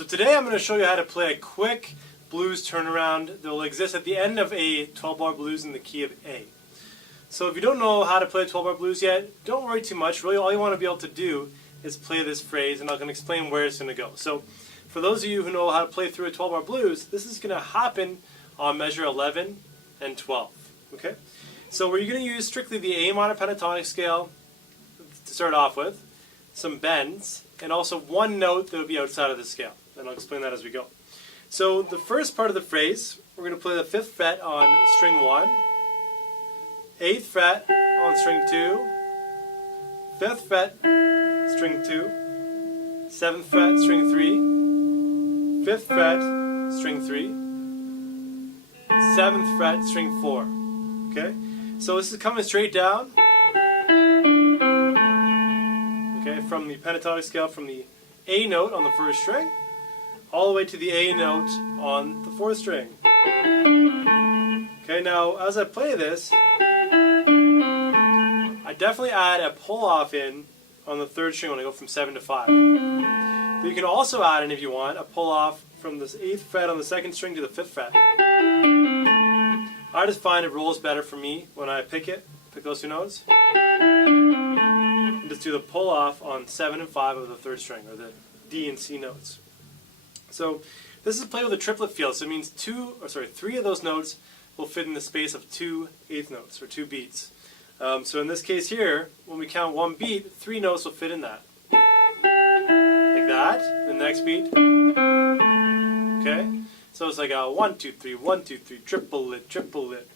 So today I'm going to show you how to play a quick blues turnaround that will exist at the end of a 12-bar blues in the key of A. So if you don't know how to play a 12-bar blues yet, don't worry too much. Really all you want to be able to do is play this phrase, and I'm going to explain where it's going to go. So for those of you who know how to play through a 12-bar blues, this is going to happen on measure 11 and 12. Okay? So we're going to use strictly the A minor pentatonic scale to start off with, some bends, and also one note that will be outside of the scale. And I'll explain that as we go. So the first part of the phrase, we're going to play the 5th fret on string 1, 8th fret on string 2, 5th fret string 2, 7th fret string 3, 5th fret string 3, 7th fret string 4. Okay? So this is coming straight down. Okay, from the pentatonic scale, from the A note on the first string all the way to the A note on the 4th string. Okay, now as I play this, I definitely add a pull-off in on the 3rd string when I go from 7 to 5. But you can also add in, if you want, a pull-off from the 8th fret on the 2nd string to the 5th fret. I just find it rolls better for me when I pick those two notes. And just do the pull-off on 7 and 5 of the 3rd string, or the D and C notes. So this is played with a triplet feel, so it means 3 of those notes will fit in the space of 2 eighth notes, or 2 beats. So in this case here, when we count 1 beat, 3 notes will fit in that. Like that, the next beat. Okay? So it's like a 1, 2, 3, 1, 2, 3, triple it, triple it.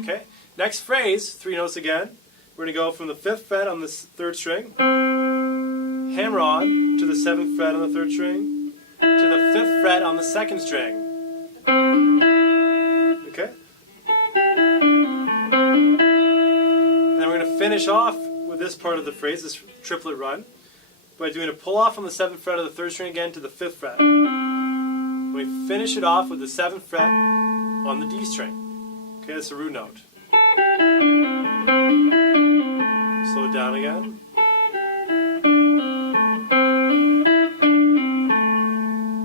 Okay? Next phrase, 3 notes again. We're going to go from the 5th fret on the 3rd string, hammer on to the 7th fret on the 3rd string, to the 5th fret on the 2nd string. Okay? And then we're going to finish off with this part of the phrase, this triplet run, by doing a pull off on the 7th fret of the 3rd string again to the 5th fret. We finish it off with the 7th fret on the D string. Okay, that's a root note. Slow it down again.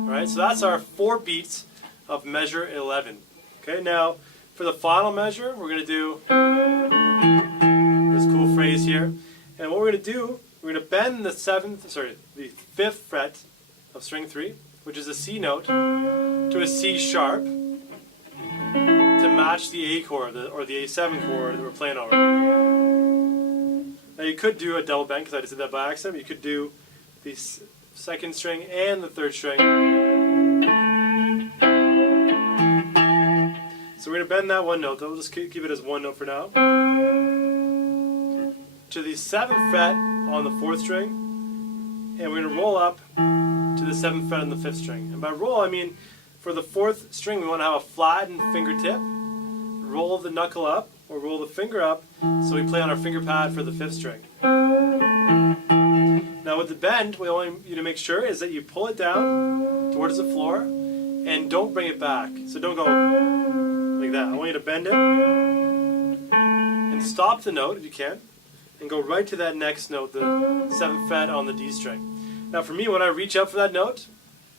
Alright, so that's our 4 beats of measure 11. Okay, now for the final measure, we're going to do this cool phrase here. And what we're going to do, we're going to bend the 5th fret of string 3, which is a C note, to a C sharp to match the A chord, or the A7 chord that we're playing over. Now you could do a double bend, because I just did that by accident. You could do the 2nd string and the 3rd string. So we're going to bend that one note, though. We'll just keep it as one note for now. To the 7th fret on the 4th string, and we're going to roll up to the 7th fret on the 5th string. And by roll, I mean for the 4th string, we want to have a flattened fingertip, roll the knuckle up, or roll the finger up, so we play on our finger pad for the 5th string. Now with the bend, what I want you to make sure is that you pull it down towards the floor, and don't bring it back. So don't go like that. I want you to bend it, and stop the note if you can, and go right to that next note, the 7th fret on the D string. Now for me, when I reach out for that note,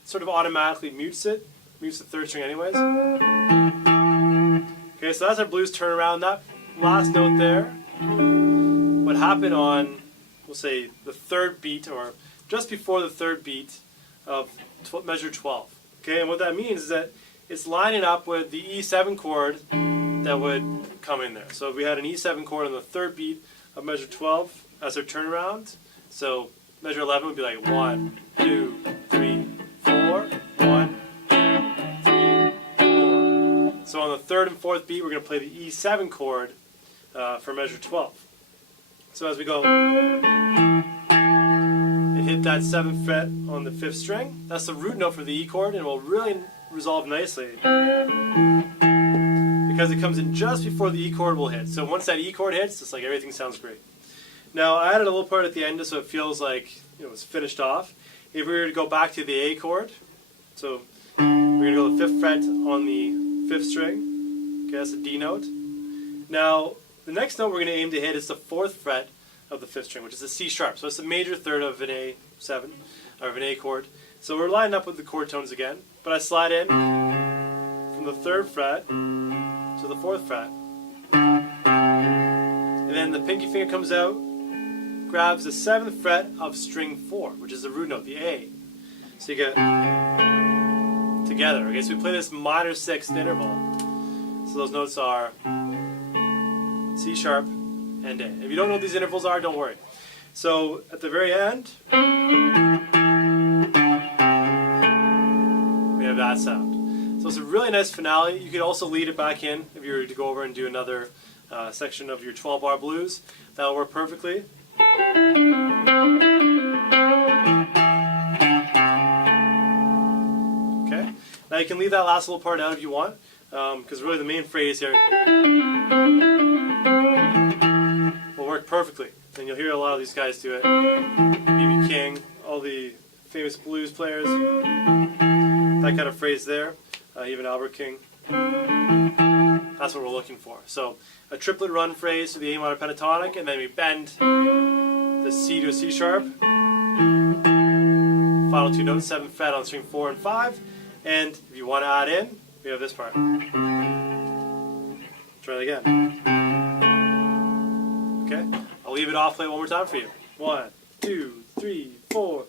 it sort of automatically mutes the 3rd string anyways. Okay, so that's our blues turnaround. That last note there would happen on, we'll say, the 3rd beat, or just before the 3rd beat of measure 12. Okay, and what that means is that it's lining up with the E7 chord that would come in there. So if we had an E7 chord on the 3rd beat of measure 12 as our turnaround, so measure 11 would be like 1, 2, 3, 4, 1, 2, 3, 4. So on the 3rd and 4th beat, we're going to play the E7 chord for measure 12. So as we go and hit that 7th fret on the 5th string, that's the root note for the E chord, and it will really resolve nicely because it comes in just before the E chord will hit. So once that E chord hits, it's like everything sounds great. Now I added a little part at the end just so it feels like it's finished off. If we were to go back to the A chord, so we're going to go to the 5th fret on the 5th string. Okay, that's a D note. Now the next note we're going to aim to hit is the 4th fret of the 5th string, which is a C sharp. So it's the major third of an A7. of an A chord. So we're lining up with the chord tones again, but I slide in from the 3rd fret to the 4th fret. And then the pinky finger comes out, grabs the 7th fret of string 4, which is the root note, the A. So you get together. Okay, so we play this minor 6th interval. So those notes are C sharp and A. If you don't know what these intervals are, don't worry. So at the very end, we have that sound. So it's a really nice finale. You could also lead it back in if you were to go over and do another section of your 12-bar blues. That'll work perfectly. Okay. Now you can leave that last little part out if you want, because really the main phrase here will work perfectly. And you'll hear a lot of these guys do it. B.B. King, all the famous blues players, that kind of phrase there, even Albert King. That's what we're looking for. So a triplet run phrase to the A minor pentatonic, and then we bend the C to a C sharp. Final 2 notes, 7th fret on string 4 and 5. And if you want to add in, we have this part. Try it again. Okay? I'll leave it off, play it one more time for you. 1, 2, 3, 4.